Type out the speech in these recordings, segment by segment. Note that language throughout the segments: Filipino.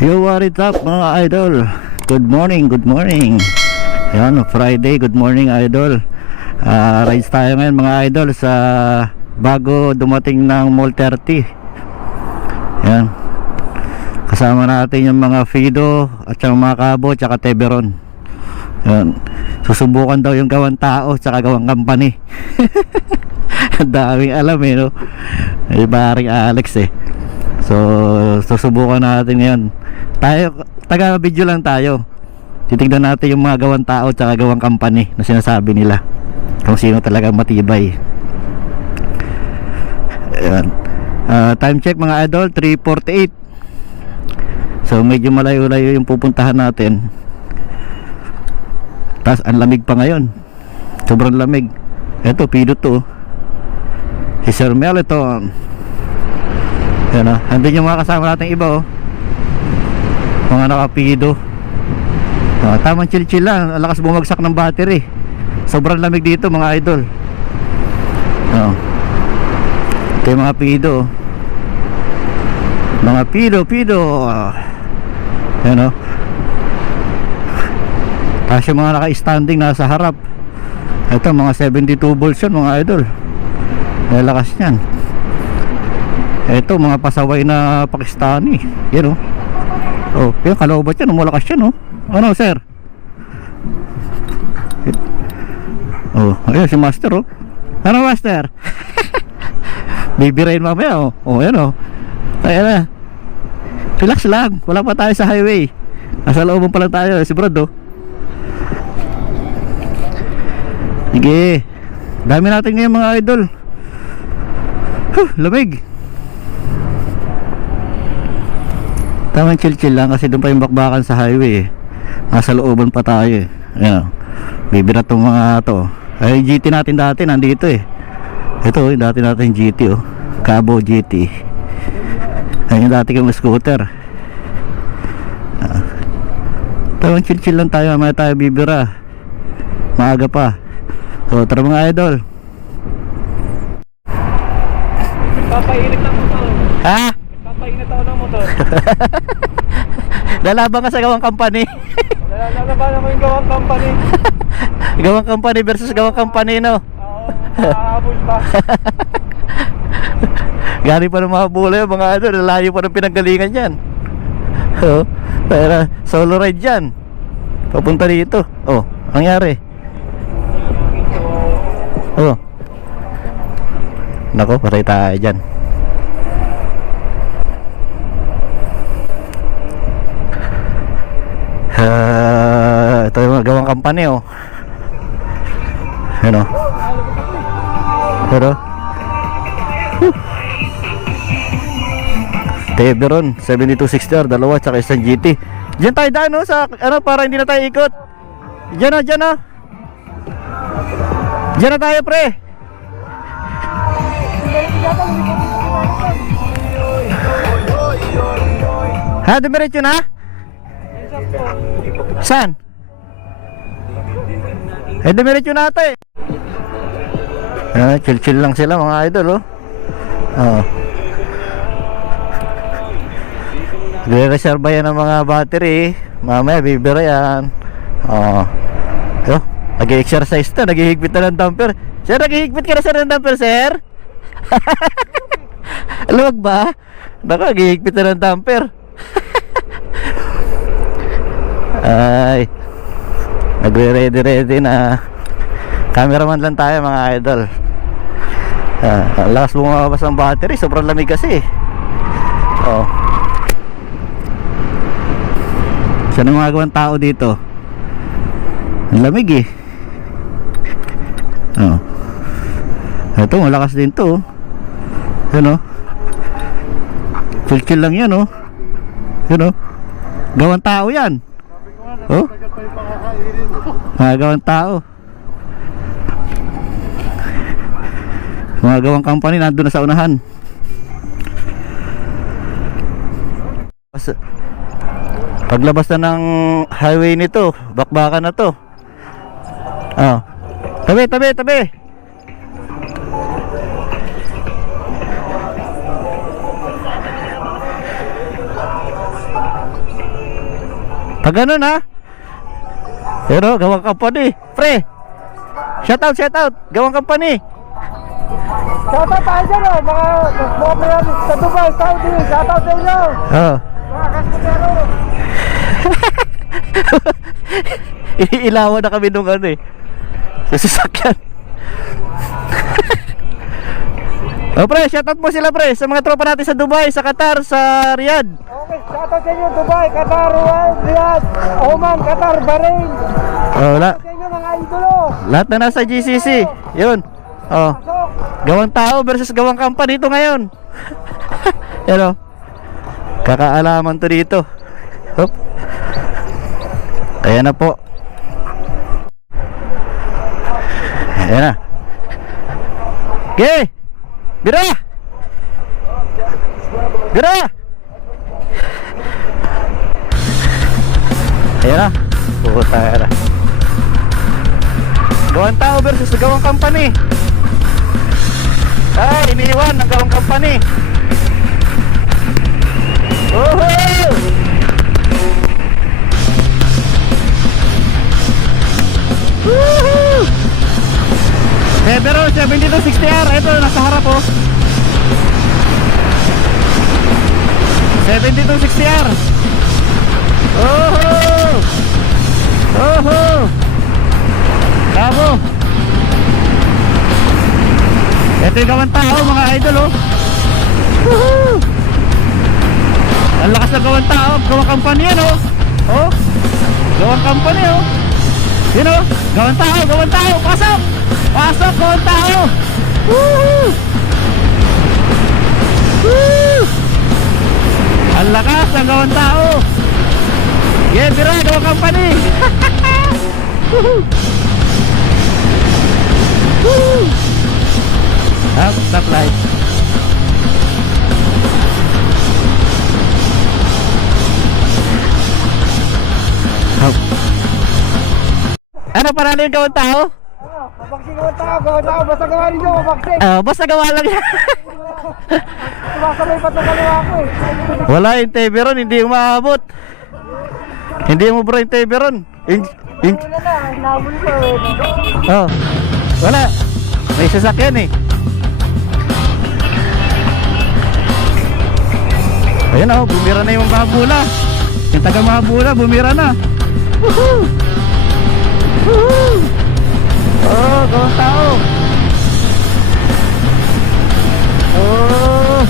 Yo, what is up mga idol? Good morning, good morning. Yan, Friday, good morning idol. Rides tayo ngayon mga idol sa bago dumating ng Mall 30. Yan. Kasama natin yung mga Fido at yung mga Cabo at Teberon. Yan. Susubukan daw yung gawang tao at gawang company. Daming alam no. May paring Alex So susubukan natin ngayon. Tayo, taga video lang tayo. Titignan natin yung mga gawang tao at gawang company na sinasabi nila, kung sino talaga matibay. Ayan. Time check mga idol, 3:48. So medyo malayo-layo yung pupuntahan natin. Tapos ang lamig pa ngayon. Sobrang lamig. Ito, Pido to. Si Sir Mel ito. Ayan o. Andun yung mga kasama natin iba mga nakapido. Tamang chill lang. Lakas bumagsak ng battery. Sobrang lamig dito mga idol. Ito yung mga pido. Mga pido. Ayan o. Tapos yung mga naka-standing nasa harap. Ito mga 72 volts yun mga idol. May lakas yan. Ito mga pasaway na Pakistani. Yan yan kaloobat yan. Malakas yan Ano sir? Ayun si master Ano master? Bibirain mamaya yan Ayan na. Relax lang. Wala pa tayo sa highway. Nasa looban pa lang tayo. Si Brad Sige. Dami natin ngayon mga idol. Lamig. Tamang chill lang kasi doon pa yung bakbakan sa highway Nasa looban pa tayo Ayan Bibira tong mga to. Ay GT natin dati nandito Ito yung dati natin GT Cabo GT. Ayun yung dati kong scooter. Tamang chill lang tayo. Mamaya tayo bibira. Maaga pa. So tara mga idol. Papainit ng motor. Ha? Papainit ako ng motor. Lalaban ka sa gawang company. Lalaban ako yung gawang company. Gawang company versus gawang company Oo, nakahabol pa. Galing pa ng mga bula yung mga lalayo pa ng pinanggalingan yan. Pero solo ride yan. Papunta dito. Nangyari. Nako, paray tayo dyan. Ito yung mga gawang company Ano? Pero Teberon 7260R, dalawa tsaka isang GT. Diyan tayo daan sa para hindi na tayo ikot. Diyan na tayo pre. Ha, dumiretso na? Saan? Dumiretso na ata chill lang sila mga idol Re-reserve yan ng mga battery. Mamaya bibira yan. Nag-exercise na, naghihigpit na ng damper. Sir, naghihigpit ka na sir ng damper sir? Aluwag ba? Naghihigpit na ng damper. Ay, nagre-ready na. Cameraman lang tayo mga idol. Lakas bumabas ng battery. Sobrang lamig kasi Saan ang mga gawang tao dito? Ang lamig Ito malakas din to chill lang yan gawang tao yan mga gawang tao, mga gawang company nandun na sa unahan. Paglabas na ng highway nito, bakbakan na to. Tabi. Pag ganun ha. Pero gawang company. Pre. Shout out. Gawang company. Shoutout tayo dyan oh, mga pre sa Dubai, Saudi. Shoutout sa inyo. Oh. Mga kaskutero. Iniilawan na kami nung ano eh. Sa sasakyan. Oh pre, shoutout mo sila pre sa mga tropa natin sa Dubai, sa Qatar, sa Riyadh. Okay, shoutout sa inyo Dubai, Qatar, Riyadh, Oman, Qatar, Bahrain. Oh, Sa inyo mga idolo. lahat na nasa GCC. Yun. Oh. Pasok. Gawang tao versus gawang company dito ngayon. Yan oh. Kakaalaman to dito. Hop. Ayan na po. Ayan na. Okay. Bira! Ayan na. Puta na. Gawang tao versus gawang company. Ay, iniwan ng gawang company. Woohoo! Woohoo! Pero 7260R, ito nasa harap oh. 7260R. Oh! Bravo! Ito yung gawang tao mga idol oh. Woohoo! Ang lakas ng gawang tao, gawang company yan oh. Oh! Gawang company oh. Yun oh, gawang tao, pasok! Pasok, gawang tao! Woohoo! Woo! Ang lakas ng gawang tao! Yeah, bira, gawang company! Woohoo! Woo! Stop light. Ano para yung gawang tao? Mabaksin gawang tao, basta gawa ninyo, mabaksin. Basta gawa lang yan. Sumasabay pa itong kaliwa ko eh. Wala yung Teberon, hindi umaabot. Hindi mo bro yung Teberon. Wala na, hinabol ko eh. Oh, wala. May sasakyan eh. Ayan oh, bumira na yung Mahabula. Yung taga Mahabula, bumira na. Woohoo! Woohoo! Oh, gawang tao. Oh.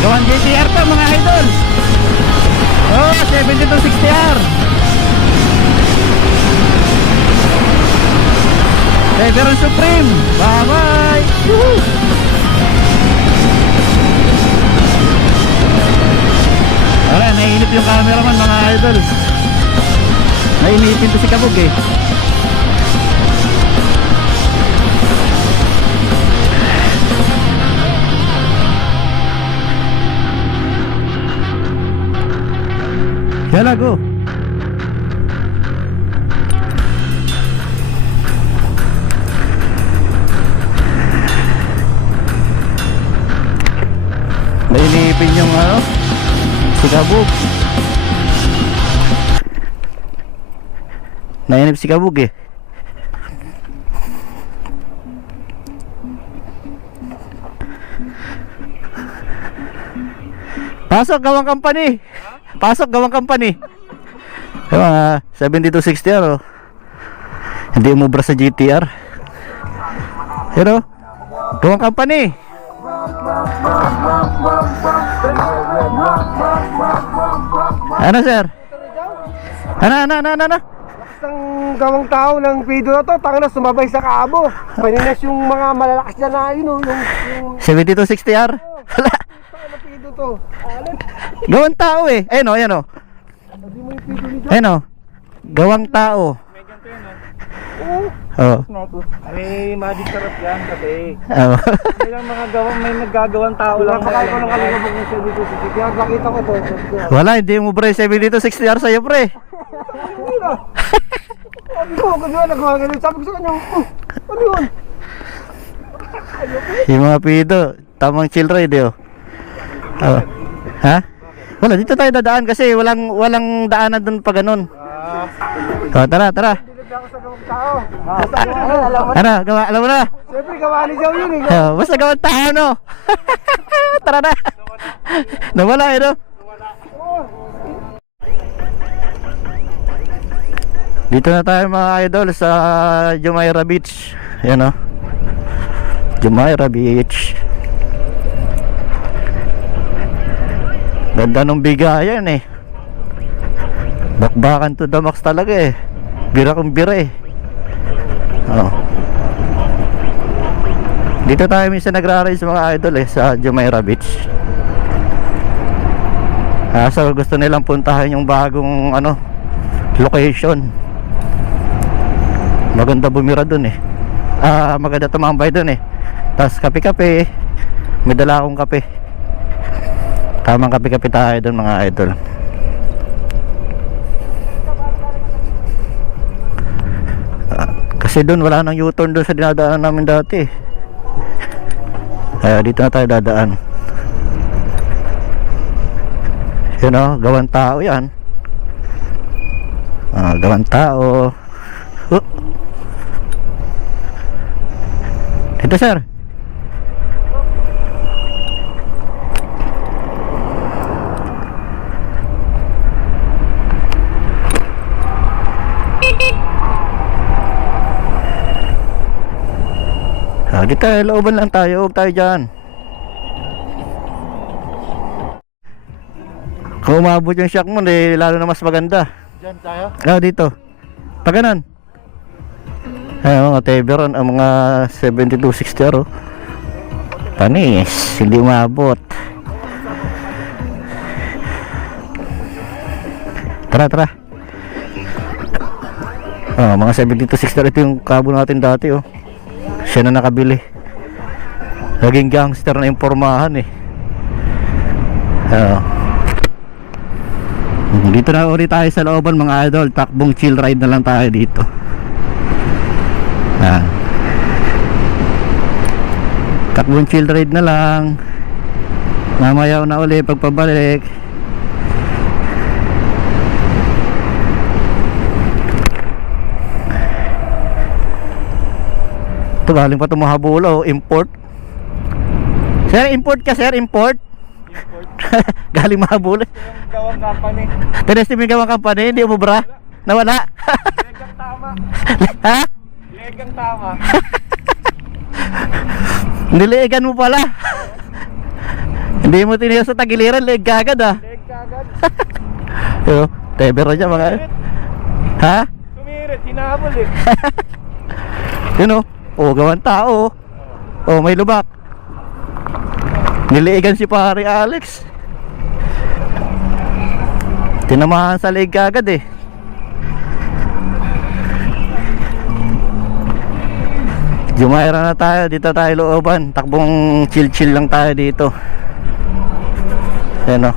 Gawang GTR to mga idol. Oh, 7260R. Teberon Supreme. Bye bye. Woohoo. Wala, naiinip yung cameraman mga idol. Naiinipin to si Kabog eh. Yala, go. Nainipin yung ano, si Kabog. Nainip si Kabog eh. Pasok, gawang company. Pasok, gawang company. Yung mga 7260R oh. Hindi umubra sa GTR. Pero gawang company. Ano sir? Ano? Isang gawang tao ng video na to, tanga na sumabay sa kabo. Paninas yung mga malalakas dyan na yun oh, yung 7260R. Wala. ano video to. Alit. Gawang tao eh. Ayun oh, ayan oh. Sabi mo yung video ni John. Ayun oh. Gawang tao. Oo. Oh. May magic sarap yan kasi Oh. may mga may naggagawang tao lang. Napakain ko ng kalibog ng 7260. Kaya nakita ko ito. Wala, hindi mo pre 7260 hours sa'yo pre. Sabi ko, kasi wala gumagano. Sabi ko sa kanya, ano yun? Yung mga pido, tamang chill ride oh. Oh. Ha? Wala, dito tayo dadaan kasi walang daanan dun pa ganun. Oh, tara, tara. Hindi ako sa gawang tao. Basta gawa, alam mo. Ano, alam mo na. Siyempre, gawa ni Joe yun eh. Oh, basta gawang tao no. Tara na. Nawala eh no. Dito na tayo mga idol sa Jumeirah Beach. Yan oh. Jumeirah Beach. Ganda ng bigayan eh. Bakbakan to the max talaga eh. Bira kong bira eh. Oh. Dito tayo minsan nagra-race mga idol eh sa Jumeirah Beach. So gusto nilang puntahan yung bagong ano location. Maganda bumira dun eh. Maganda tumambay dun eh. Tapos kape-kape. May dala akong kape. Tamang kape-kape tayo dun mga idol. Kasi dun wala nang U-turn dun sa dinadaanan namin dati. Dito na tayo dadaan. Yun o, gawang tao yan. Gawang tao. Ito sir. Dito looban lang tayo, huwag tayo dyan. Kung umabot yung shock mo, lalo na mas maganda. Diyan tayo. Dito. Pag ganun. Mga Teberon, ang mga 7260 aro. Panis, hindi umabot. Tara, tara. Mga 7260 ito yung kabo natin dati oh. Siya na nakabili. Naging gangster na impormahan eh. Dito na ulit tayo sa looban mga idol. Takbong chill ride na lang tayo dito. Takbong chill ride na lang. Mamaya na ulit pagpabalik. Ito galing pa itong mahabula oh. Import. Sir, import ka sir, import. Galing mahabula. Yung gawang company. Tinestim yung gawang company, hindi umubra. Nawala. Legang tama. Ha? Legang tama. Niliigan mo pala. Hindi mo tiniyo sa tagiliran, liig kagad ah. Leg kagad. Yo, tebero niya mga. Ha? Sumirit, hinabol eh. Yun oh. Oh, gawang tao. Oh, may lubak. Niliigan si pare Alex. Tinamahan sa liig kagad eh. Jumeirah na tayo, dito tayo looban. Takbong chill-chill lang tayo dito. Ayan o.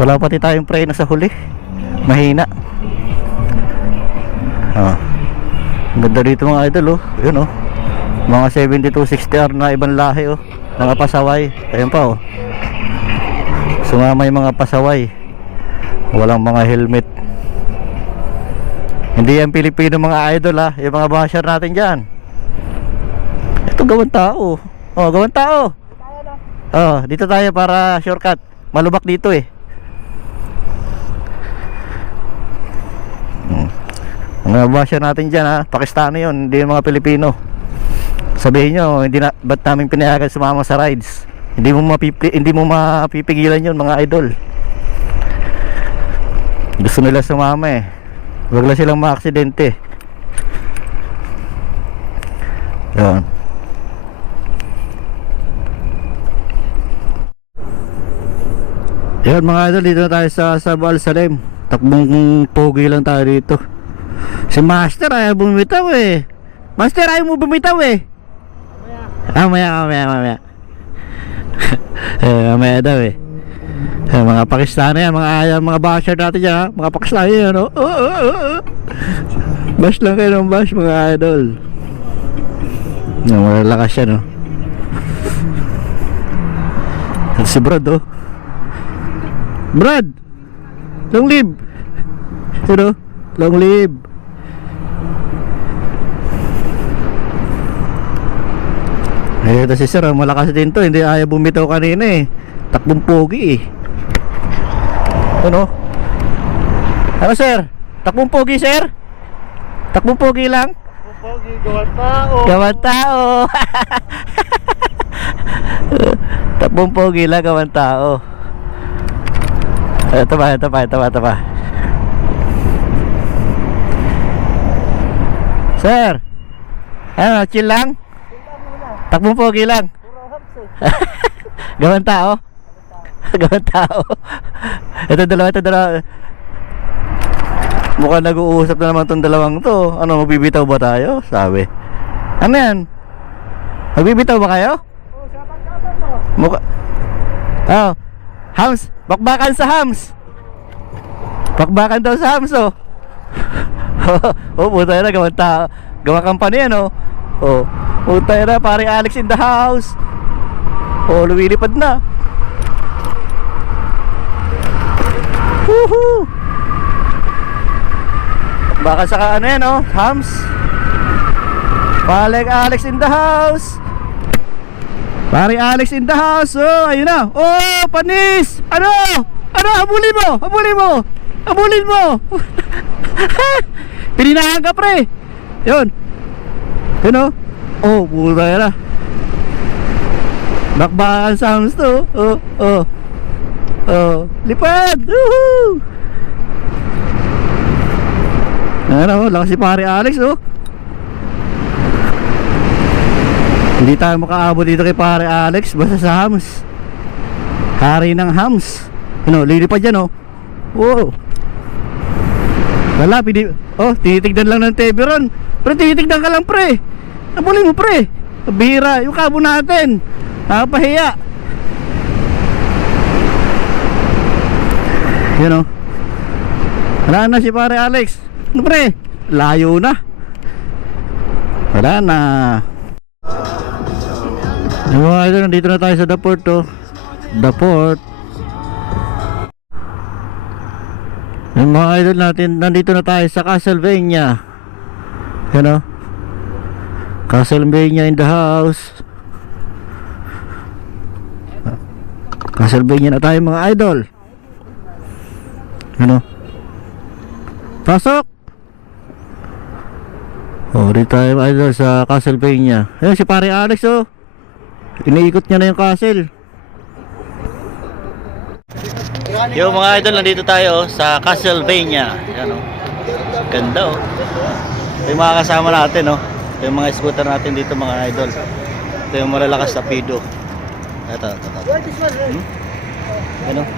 Wala pati tayong preno sa huli. Mahina. Ganda dito mga idol oh. Yun oh. Mga 7260R na ibang lahi oh. Mga pasaway. Ayan pa oh. Sumama yung mga pasaway. Walang mga helmet. Hindi yan Pilipino mga idol ha. Yung mga basher natin dyan. Ito gawang tao. Oh, gawang tao. Oh, dito tayo para shortcut. Malubak dito eh. Mga basher natin dyan ha. Pakistano yun. Hindi yung mga Pilipino. Sabihin nyo, hindi na, ba't namin pinayagan sumama sa rides? Hindi mo mapipigilan yun mga idol. Gusto nila sumama eh. Huwag lang silang ma-aksidente. Yan. Yan mga idol, dito na tayo sa Abu Al Salem. Takbong pogi lang tayo dito. Si Master ayaw bumitaw eh. Master ayaw mo bumitaw eh. Mamaya. Mamaya daw eh. Mga Pakistani yan, mga basher natin dyan ha. Mga Pakistani yan oh. Bash lang kayo ng bash mga idol. Malalakas siya no. Si Brad oh. Brad, long live. Pero long live. Ito si Sir, malakas din to. Hindi ayaw bumitaw kanina eh. Takbong pogi eh. Ano? Ano Sir? Takbong pogi Sir? Takbong pogi lang? Pogi, gawang tao. Gawang tao. Takbong pogi lang, gawang tao. Ito pa. Sir, ano, chill lang? Takbong pogi lang. Gawang tao? Gawang tao. Ito dalawa. Mukhang nag-uusap na naman tong dalawang to. Ano, magbibitaw ba tayo? Sabi. Ano yan? Magbibitaw ba kayo? Mukha... Oh, Hams, bakbakan sa Hams. Bakbakan daw sa Hams oh. Oh, puta na, gawang tao. Gawang kampanya no. Oh, puta na, pare Alex in the house. Oh, lumilipad na. Woohoo! Baka saka ano yan oh, Hams. Pare Alex in the house. Pare Alex in the house. Oh, ayun na. Oh, panis. Ano? Habulin mo. Pininahan ka pre. Yun. Yun oh. Oh, puta yan na. Bakbakan sa Hams to. Oh, lipad. Woohoo! Ano, lakas si pare Alex oh. Hindi tayo makaabot dito kay pare Alex basta sa Hams. Hari ng Hams. Ano, lilipad yan oh. Wow. Wala, oh, tinitignan lang ng Teberon. Pre, tinitignan ka lang pre. Abulin mo pre. Bihira, yung kabo natin. Nakapahiya. Yan oh. Wala na si pare Alex. Ano pre? Layo na. Wala na. Yung mga idol, nandito na tayo sa The Port oh. The Port. Yung mga idol natin, nandito na tayo sa Castlevania. Yan o. Castlevania in the house. Castlevania na tayo mga idol. Ano? Pasok! Oh, dito tayo mga idol sa Castlevania. Ayan si pare Alex oh. Iniikot niya na yung castle. Yo mga idol, nandito tayo sa Castlevania. Yan oh. Ganda oh. Ito yung mga kasama natin oh. Ito yung mga scooter natin dito mga idol. Ito yung malalakas na pido. Ito. Yan oh.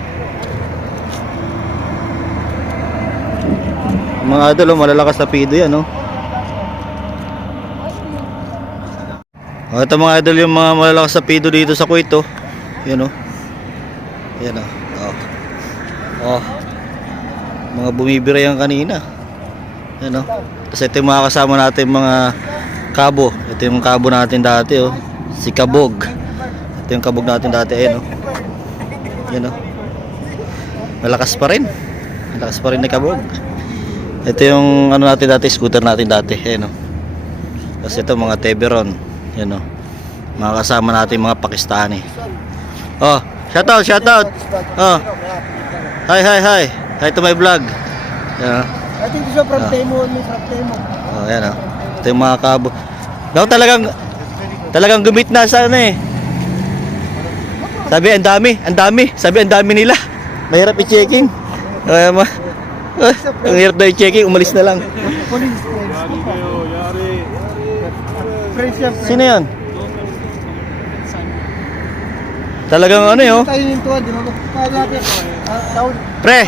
Mga idol oh, malalakas na pido yan oh. Oh, ito mga idol yung mga malalakas na pido dito sa Kuwait oh. Yan oh. Yan oh. Oh. Mga bumibira yan kanina. Yan oh. Tapos ito yung mga kasama natin mga kabo. Ito yung kabo natin dati oh. Si Kabog. Ito yung kabog natin dati ayan oh. Yan oh. Malakas pa rin. Malakas pa rin ni Kabog. Ito yung ano natin dati, scooter natin dati ayan oh. Tapos ito mga Teberon. Yan o. Mga kasama natin mga Pakistani. Oh, shoutout. Oh. Hi. Hi to my vlog. Yan o. I think this is from Temo. Oh, yan o. Ito yung mga kabo. Daw talagang gumit na sa ano eh. Sabi ang dami. Sabi ang dami nila. Mahirap i-checking. Ay ma. Ang hirap na i-checking, umalis na lang. Sino yan? Talagang ano yun? Pre,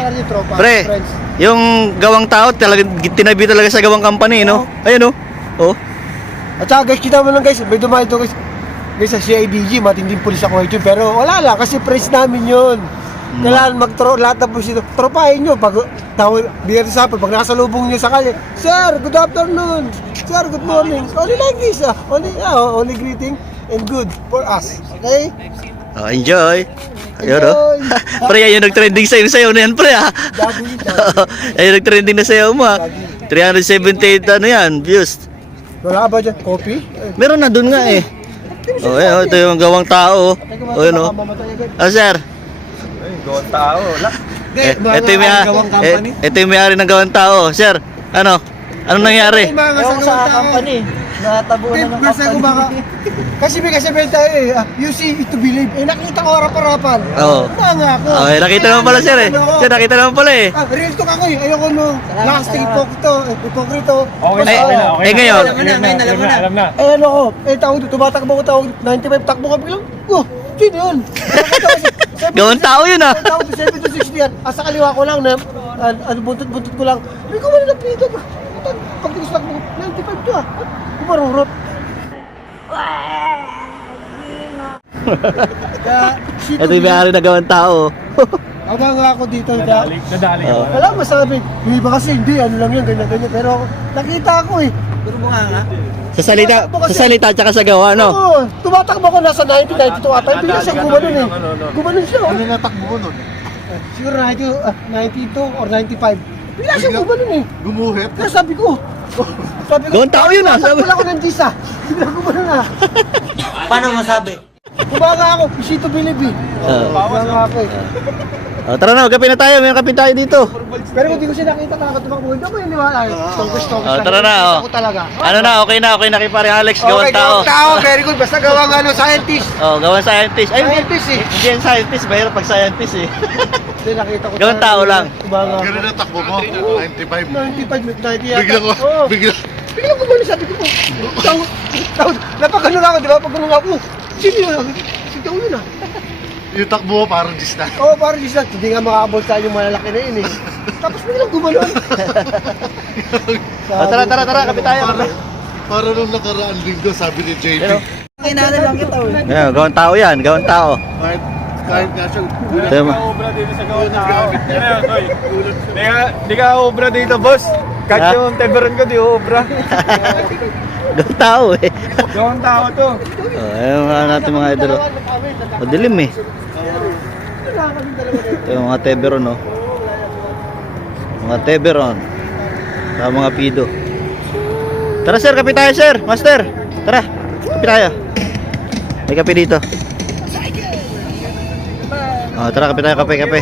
Yung gawang tao, talaga, tinabi talaga sa gawang company, no? Ayun, no? Oh. At saka guys, kita mo lang guys, may dumaan ito guys. Guys, sa CIDG, matinding pulis ako ito. Pero wala lang, kasi friends namin yun. Kailangan lahat ng pulis ito. Tropahin nyo. Pag bigyan sa hapon, pag nakasalubong nyo sa kalye, Sir, good afternoon. Sir, good morning. Only like this, only greeting and good for us. Okay? Oh, enjoy. Ayun, no? Enjoy. Pre, yan yung nag-trending sayo na yan, pre, ha? Gagawin Ayun yung nag-trending na sayo mo, ha? 378, ano yan, views. Wala ba dyan? Coffee? Meron na dun nga, eh. Oh, ayun, ito yung gawang tao, oh. Oh, yun, no? Oh, sir. Gawang tao. Ito yung ito yung may-ari ng gawang tao. Sir, ano? Anong nangyari? Ewan sa company. Natabunan ng company. Kasi may kasabihin tayo eh, you see it to believe. Eh, nakita ko harap-harapan. Oo. Nga ako. Okay, nakita naman pala, sir, eh. Sir, nakita naman pala, eh. Real talk ako eh. Ayoko no. Last hipokrito. Okay na, okay na, okay Eh, ngayon. Alam na. Eh ano ko, tawag dito, tumatakbo ko tawag 95, takbo ka bilang. Oh, sino yun? Gawang tao yun, ah. Tawag 7 to 60 yan. Sa kaliwa ko lang na, buntot-buntot ko lang. Hindi ko man nilapitan. Pag tinistak mo, 95 to ah. Kumarurot. Ito yung may-ari ng gawang tao. Hanggang ako dito. Nadali Oo. Wala masabi. Yung iba kasi hindi, ano lang yan, ganyan-ganyan. Pero nakita ko eh. Puro mga nga. Sa salita tsaka sa gawa, no? Oo, tumatakbo ko nasa 90, 92 ata. Hindi siya gumanon eh. Gumanon siya. Ano natakbo mo nun? Siguro 92 or 95. Bigla siya gumanon eh. Gumuhit? Kaya sabi ko, Gawang tao yun, ah. Sabi. Wala ko ng gisa. Bigla gumanon na. Paano masabi? Kumaga ako, easy to believe eh. Kumaga ako eh. Oh, tara na, magkape na tayo. May kape tayo dito. Pero kung di ko siya nakita nakaka tumakbo, hindi ako iniwala eh. Tongkos Oh, tara na, oh. Ako talaga. Ano na, okay na kay pare Alex, gawang Okay, tao. gawang tao. Very good. Basta gawang scientist. Oh, gawang scientist. Ay, Scientist eh. hindi yan scientist, mahirap pag scientist, eh. Hindi, nakita ko. Gawang tao lang. Kumaga ako. Ganun na takbo mo? 95. 95, 90 yata. Bigla ko, Oo. bigla. Bigla ko gano'n, sabi ko po. Tawad, napagano lang ako, di ba? Pagano lang ako. Sino yun? Si Tao yun ah. Yung takbo mo parang distant. Oo, parang isa. Hindi nga makakabot sa yung malalaki na yun eh. Tapos biglang gumanon. Oh, tara, kape tayo. Para nung nakaraan linggo, sabi ni JP. Pero, Kinanan lang kita eh. yeah, gawang tao yan, gawang tao. Kahit nga siya, Tema. obra dito sa gawang tao. Di ka obra dito, boss. Kahit Ha? yung teberon ko, di obra. Gawang tao, eh. Gawang tao to. Oh, ayun mga natin mga idol. Oh. Madilim, eh. Ito yung mga teberon, no? Mga teberon. Saka mga pido. Tara, sir, kape tayo, sir. Master. Tara, kape tayo. May kape dito. Oh, tara, kape tayo, kape.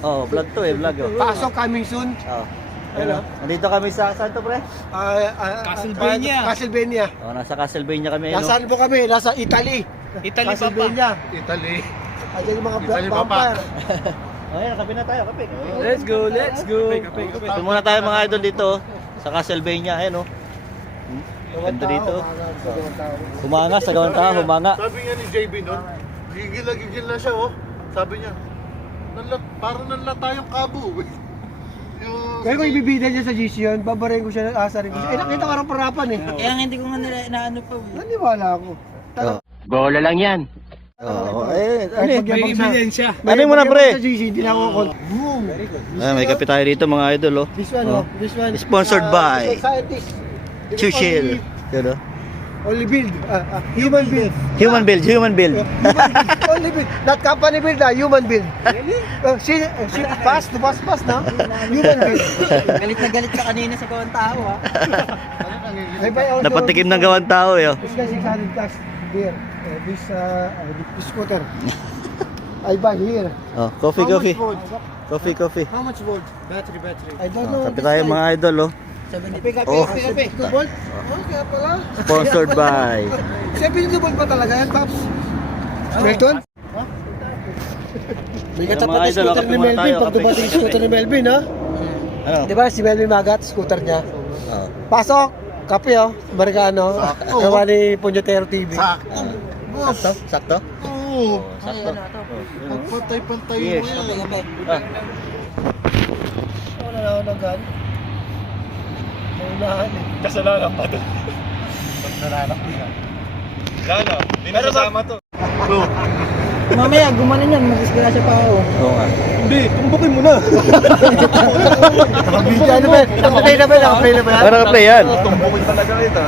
Oh, vlog to, eh, vlog, oh. Pasok coming soon. Oh. Ano? Nandito kami sa saan to, pre? Castlevania. Castlevania. Oh, nasa Castlevania kami, ano? Nasaan po kami? Nasa Italy. Italy pa pa. Castlevania. Italy. Ayan yung mga Italy pa pa. vampire. Oh, yan, kape na tayo, kape. Let's go. Kape. Ito muna tayo mga idol dito sa Castlevania, ayun, oh. Ganda dito. Humanga sa gawang tao, humanga. Sabi nga ni JB nun, gigil na siya, oh. Sabi niya, parang nanlata yung kabo. Yung... Kaya kung ibibida niya sa GC yun, babarin ko siya, asarin ko siya. Eh, nakita ko parang parapan eh. Kaya nga hindi ko nga nila inaano pa. Naniwala ako. Oh. Bola lang yan. Oh, eh, ano Kahit eh? magyabang siya. Ano yung muna, pre? Sa GC, hindi na ako boom. Ay, may kape tayo dito mga idol, oh. This one, oh. This one. Sponsored by Scientist. Chuchil. Yun, oh. Only build. Human build. Human build. Only build. Not company build, human build. Really? Fast na. Human build. Galit na galit ka kanina sa gawang tao ha. I buy also Napatikim ng gawang tao, eh, oh. This guy 600 plus beer. This scooter. I buy here. Oh, coffee. Coffee. How much volt? Battery. I don't know. Oh, kape tayo mga idol, oh. Kape. Oh. 2 volt? Oh, kaya pala. Sponsored by 72 volt pa talaga yan, Paps? Melton? May katapat na mga idol, scooter kape ni muna Melvin. tayo, Pag kape. dumating yung scooter ni Melvin, ha? ano? Di ba si Melvin Magat, scooter niya? Oh. Pasok! Kape, oh. Amerikano. Sakto. Gawa ni Punyotero TV. Sakto. Boss. Sakto? Oo. Sakto. Pantay-pantay Yes. mo yan. Ah. Wala na ako nag-gun. Naunahan eh. Kasalanan pa to. Pag nananak ko yan. Lalo, hindi na sasama to. Mamaya, gumanon yan. Mag-disgrasya pa ako. Oo nga. Hindi, tumbukin mo na. Nakabidya na ba? Nakaplay na ba? Nakaplay na ba? Naka-play yan. Tumbukin talaga kita.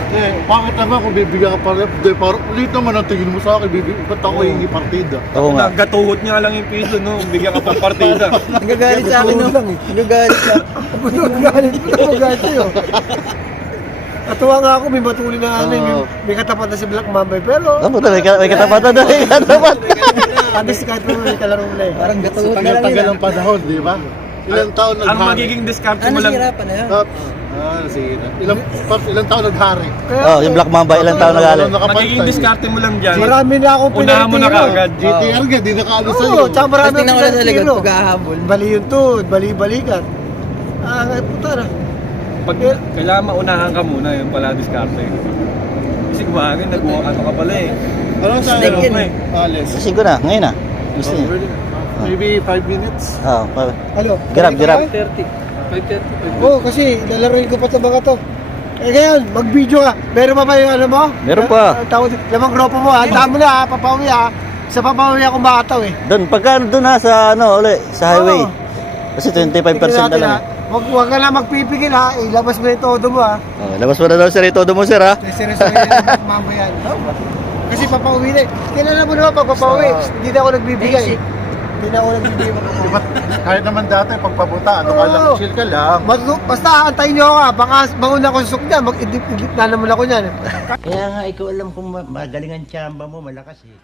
Bakit naman kung bibigyan ka pa rin? Hindi, parang ulit naman ang tingin mo sa akin. Ba't ako hingi partida? Oo nga. Nagkatuhot niya lang yung piso, no? Bigyan ka pang partida. Nagagalit sa akin, no? Nagagalit sa Ba't magalit? Ba't magalit sa'yo? Natuwa nga ako, may matuli na ano, may katapat na si Black Mamba. Pero, Ano ba? May katapatan na. May katapat. at least kahit mo may kalaro na eh. Parang gatuhot na lang Tagal-tagal yun. ang panahon, di ba? Ilang taon Ang naghari? magiging diskarte Ano, mo lang. nasirapan na yan? Sige na. Ilang taon naghari? Oh, yung Black Mamba, ilang taon na galing. Magiging diskarte mo lang dyan. Marami na akong Unahan mo na kaagad. GTR nga, di nakaano sa'yo. Oo, tsaka marami Tapos tingnan ko lang sa likod pinatiro. pagkahabol. Bali yun to, bali-balikan. Ay puta na. Pag kailangan maunahan ka muna, yun pala diskarte. Kasi kumagin, ano ka pala eh. Ano sa Snake ano? yun eh. Alis. Kasi ko na, ngayon na. Gusto niya. Maybe 5 minutes. Oo. Ano? Grab, grab. 5:30. 5:30. Oo, kasi lalaroin ko pa ito mga to. Eh ngayon, mag-video ka. Meron pa ba yung ano mo? Meron pa. Tawag, lamang grupo mo ha. Damo na ha, papawi ha. Sa papawi ako makataw eh. Doon, pagka doon ha, sa ano, uli, sa highway. Oo. Kasi 25% na lang. Huwag ka na magpipigil ha. Ilabas mo yung todo mo ha. Oh, labas mo na daw sa rito mo, sir ha. Seryoso yung mamba yan. Kasi papauwi na eh. Kailangan mo naman pag papauwi. Hindi na ako nagbibigay. Hindi na ako nagbibigay papauwi. Diba? Kahit naman dati, pagpapunta, ano ka lang, Oo. chill ka lang. Basta antayin nyo ako ha. Baka bangon ako susok niya. Mag-idip-idip na naman ako niyan. Kaya nga, ikaw alam kung magaling ang tsamba mo, malakas eh.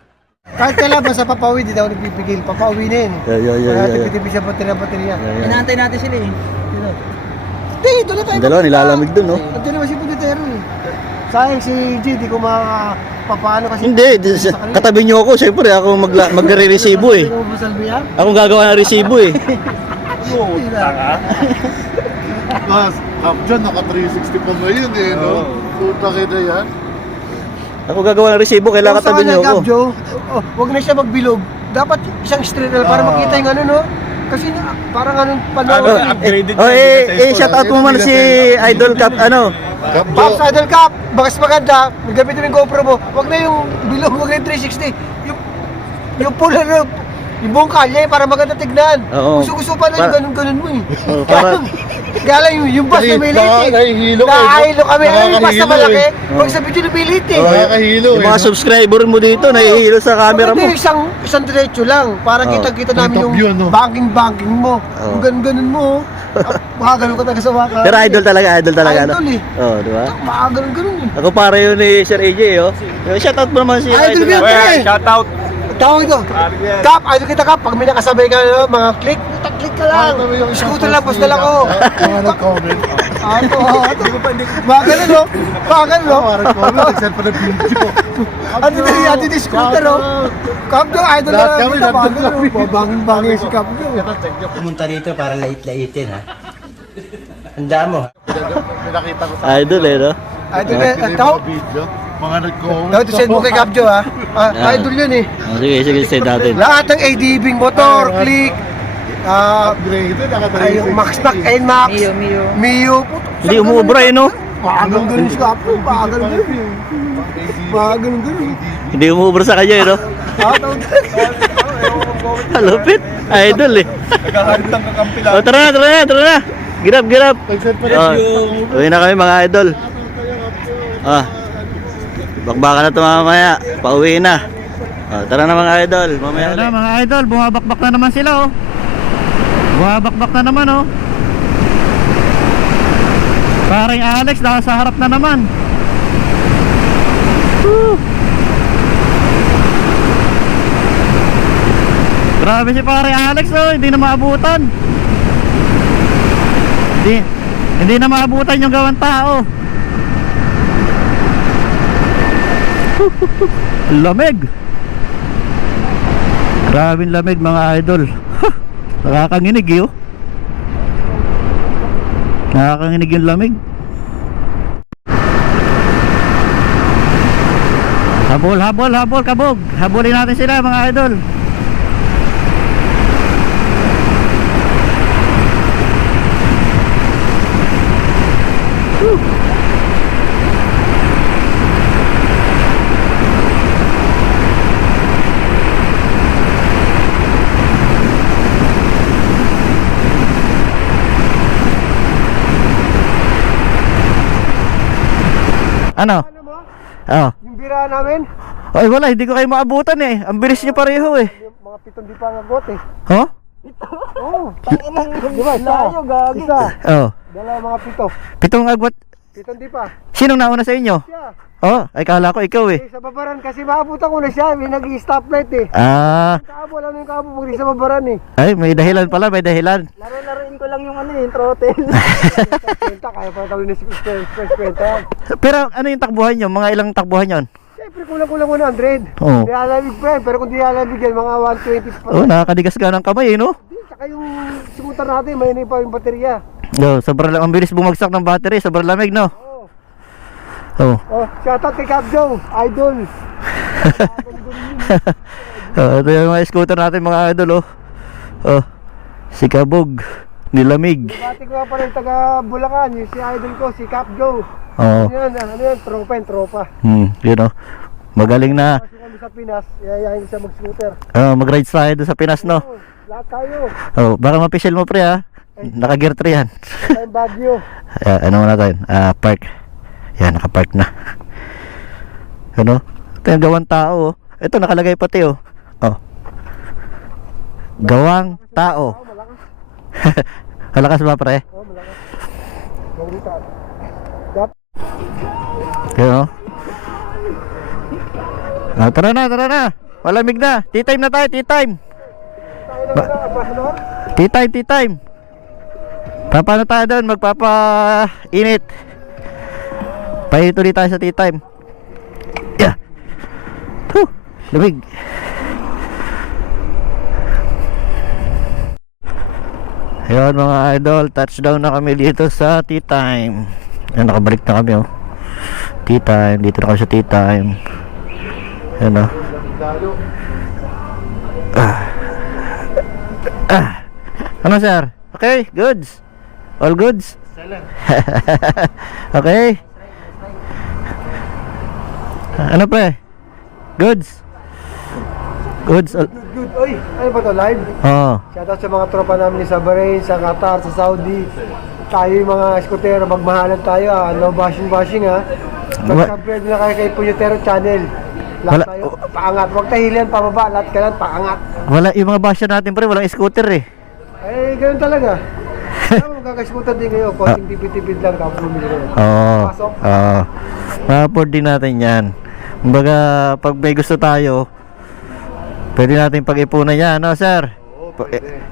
Kahit kailan basta papauwi, hindi na ako nagbibigay. Papauwi na yun eh. Kaya tipid-tipid sa baterya. Inaantay natin sila eh. Hindi, doon na tayo. Ang dalawa, nilalamig doon, no? Nandiyan naman si Puditero eh. Sayang si G, di ko makapapano kasi. Hindi, katabi niyo ako. Siyempre, ako magre-resibo eh. Hindi ko masalbihan. Ako gagawa ng resibo eh. Mas, Captain, naka 360 pa ngayon eh, no? Puta kita yan. Ako gagawa ng resibo, kailangan katabi niyo ako. Gabjo, wag na siya magbilog. Dapat isang straight na para makita yung ano, no? Kasi parang anong panahon. Upgraded Oh, shout out mo muna si Idol Cap, ano? Pops Idol Cup, bakas maganda, maggamit mo yung GoPro mo. Wag na yung bilog, wag na yung 360. Yung pula na, yung buong kalye para maganda tignan. Oo. Gusto pa na yung Para- ganun-ganun mo eh. Oh, para- Kaya lang yung bus na may liit eh. Nakakahilo ka. Nakahilo kami. Ano yung bus na Nakakahilo malaki? eh. Pag sa video na may liit eh. Nakakahilo Yung eh. mga subscriber mo dito, nahihilo sa camera mo. Hindi, isang diretso lang. Para Oo. kita-kita namin Yung yung top view, no? banking mo. Oo. Yung ganun-ganun mo. Baka ganun ka talaga sa waka. Pero idol talaga, ano? Idol eh. Oh, di ba? Baka ganun-ganun eh. Ako para yun ni Sir AJ, oh. Shout out mo naman si Idol Idol. yan, Cap. pre. Shout out. Tawag ito. Kap, idol kita Kap. Pag may nakasabay ka, mga click, click ka lang. Scooter lang, post na lang ako. Mga nag-comment. Ato. Mga ganun, no? Mga ganun, no? Mga nag-comment, nag-send pa ng video. Ati di scooter, no? Kap doon, idol Lahat lang kami, kita. Mga nandun ganun, no? Banging-banging si Kap doon. Pumunta dito para lait-laitin, ha? Handa mo, ha? Pinakita ko sa Idol eh, no? Idol, Pinakita tao. yung mga video. Mga nag-comment. Daw, send mo kay Kapjo, ha? Idol yun, eh. Oh, sige, send natin. Lahat ng ADB motor, click, Upgraded, naka ay, yung Max Max, NMAX, Mio. Mio. Hindi umuubra eh, no? Bagal ganun si Kapjo, bagal ganun. Bagal ganun. Hindi umuubra sa kanya, eh, no? Malupit. Idol eh. Nagkakalitang kakampi lang. Oh, tara na. Girap. Nag-send pa ng Oh, uwi na kami mga idol. Ah. Bakbakan na ito mamaya. Pauwi na. Oh, tara na mga idol. Mamaya na mga idol. Bumabakbak na naman sila, oh. Bumabakbak na naman, oh. Paring Alex nasa harap na naman. Woo. Grabe si pare Alex, oh. Hindi na maabutan. Hindi na maabutan yung gawang tao. Lamig. Grabing lamig mga idol. Nakakanginig yun. Nakakanginig yung lamig. Habol kabog. Habulin natin sila mga idol. Ano? Ano mo? Oh. Yung bira namin, Ay wala, hindi ko kayo maabutan eh. Ang bilis niyo pareho eh. yung mga pitong di pa ngagot eh. Huh? Oo. Tanginang Di ba? layo, gagi. Isa. Oh. Dalawa mga pito. Pitong agwat. Pitong di pa. Sinong nauna sa inyo? Siya. Oh, ay kala ko ikaw eh. Eh, sa babaran kasi maabutan ko na siya. May nag-stoplight eh. Ah, Kaabo, alam mo yung kaabo pag sa babaran eh. ay may dahilan pala, may dahilan. Laro-laruin ko lang yung ano yung throttle. Kwenta, kaya pa tawin na express kwenta. Pero ano yung takbuhan nyo? Mga ilang takbuhan yon? Siyempre kulang-kulang 100. Oo. Di alamig pa eh. Pero kung di alamig yan, mga 120 pa. Oh, nakakadigas ka ng kamay eh, no? Di, saka yung scooter natin, may pa yung baterya. Oh, sobrang ang bilis bumagsak ng battery, sobrang lamig, no? Oo. Oh. Oh, shoutout kay Cap Joe, idol. Ito yung mga scooter natin mga idol, oh. Oh. Si Kabog, nilamig. Bati ko nga pala yung taga Bulacan, yung si idol ko, si Cap Joe. Oh. Ano yan, tropa yan, tropa. You know. Magaling na. Kasi kami sa Pinas, yayahin ko siya mag-scooter. Mag-ride tayo doon sa Pinas, no? Oo, lahat tayo. Oh, baka mapisil mo pre ha. Naka-gear 3 yan. Tayong Baguio. Ano muna tayo? Park. Yan, naka-park na. Ano? Ito yung gawang tao, oh. Ito, nakalagay pati, oh. Oh. Gawang tao. Malakas. Malakas ba, pre? Oo, malakas. Gawita. Yan, oh. Tara na. Malamig na. Tea time na tayo, tea time. Tea time. Paano tayo doon? Magpapa-init. Pahituloy tayo sa tea time. Yeah. Lamig. Ayun mga idol, touchdown na kami dito sa tea time. Ayan, nakabalik na kami, oh. Tea time, dito na kami sa tea time. Ayan, oh. Ano sir? Okay, goods. All goods? Okay. Ano pre? Goods? Goods? Good. Oy, ano ba to, live? Oo. Shoutout sa mga tropa namin sa Bahrain, sa Qatar, sa Saudi. Tayo yung mga skutero, magmahalan tayo ha. No bashing ha. Mag-subscribe na kayo kay Punyotero Channel. Lahat Wala- tayo, paangat. Huwag tahilian, pababa. Lahat ka lang, paangat. Wala, yung mga basher natin pre, walang scooter eh. Eh, ganun talaga. Ano, magkaka-scooter din kayo. Konting tipid-tipid lang, tapos bumili kayo. Oo. Pasok. Oo. Ma-afford din natin yan. Kumbaga, pag may gusto tayo, pwede natin pag-ipunan yan, no sir?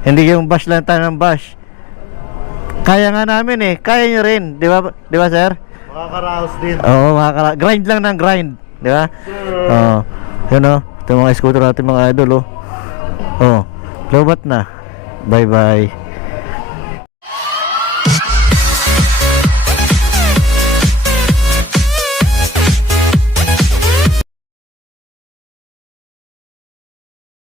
Hindi yung bash lang tayo ng bash. Kaya nga namin eh. Kaya nyo rin. Di ba? Di ba sir? Makakaraos din. Oo, grind lang ng grind. Di ba? Oo. Yun o. Ito mga scooter natin mga idol, oh. Oh. Lobat na. Bye bye.